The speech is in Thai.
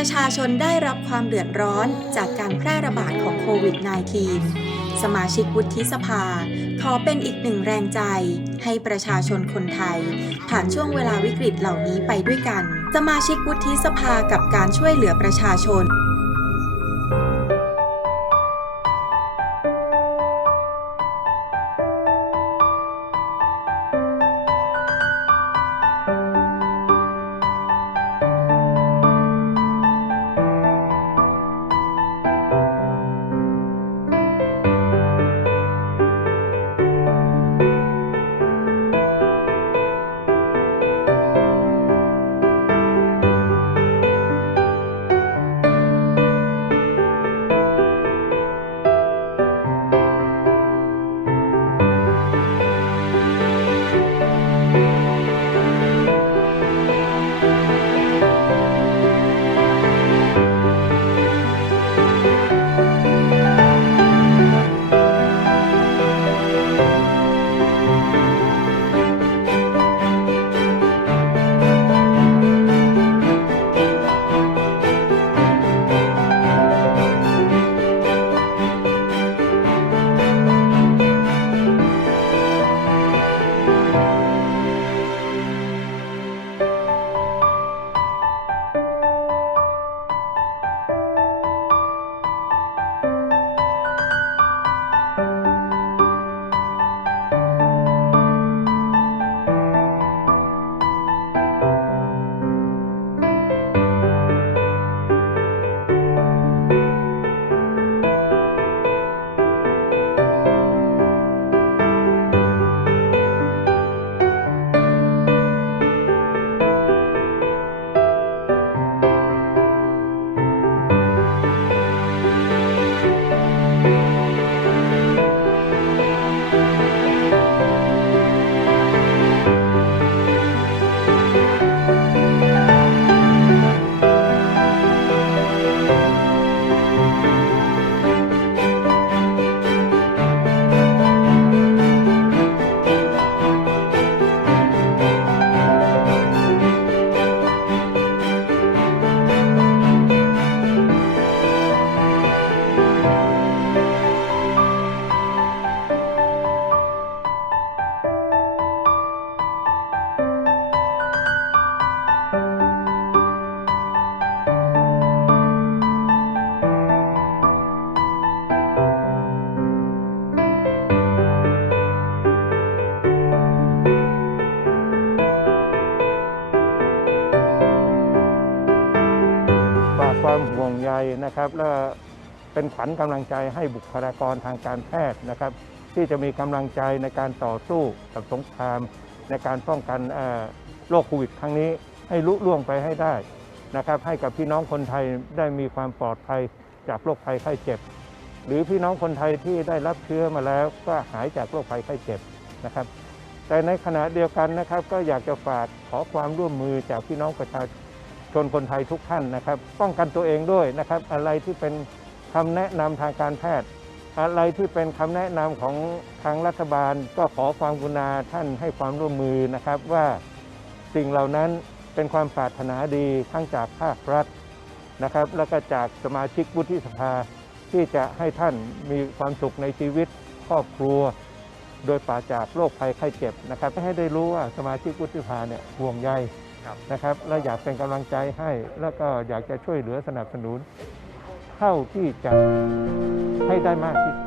ประชาชนได้รับความเดือดร้อนจากการแพร่ระบาดของโควิด -19 สมาชิกวุฒิสภา ขอเป็นอีกหนึ่งแรงใจ ให้ประชาชนคนไทย ผ่านช่วงเวลาวิกฤตเหล่านี้ไปด้วยกัน สมาชิกวุฒิสภากับการช่วยเหลือประชาชน ความห่วงใยนะครับ และเป็นขวัญกำลังใจให้บุคลากรทางการแพทย์นะครับ ที่จะมีกำลังใจในการต่อสู้กับสงคราม ในการป้องกันโรคโควิดครั้งนี้ให้ลุล่วงไปให้ได้นะครับ ให้กับพี่น้องคนไทยได้มีความปลอดภัยจากโรคภัยไข้เจ็บ หรือพี่น้องคนไทยที่ได้รับเชื้อมาแล้วก็หายจากโรคภัยไข้เจ็บนะครับ แต่ในขณะเดียวกันนะครับ ก็อยากจะฝากขอความร่วมมือจากพี่น้องประชาชน ชนคนไทยทุกท่านนะครับ ป้องกันตัวเองด้วยนะครับ อะไรที่เป็นคำแนะนำทางการแพทย์ อะไรที่เป็นคำแนะนำของทางรัฐบาล ก็ขอความกรุณาท่านให้ความร่วมมือนะครับว่าสิ่งเหล่านั้นเป็นความปรารถนาดีทั้งจากภาครัฐนะครับ แล้วก็จากสมาชิกวุฒิสภาที่จะให้ท่านมีความสุขในชีวิตครอบครัว โดยปราศจากโรคภัยไข้เจ็บนะครับให้ได้รู้ว่าสมาชิกวุฒิสภาเนี่ยห่วงใย นะครับและอยากเป็นกำลังใจให้แล้วก็อยากจะช่วยเหลือสนับสนุนเท่าที่จะให้ได้มากที่สุด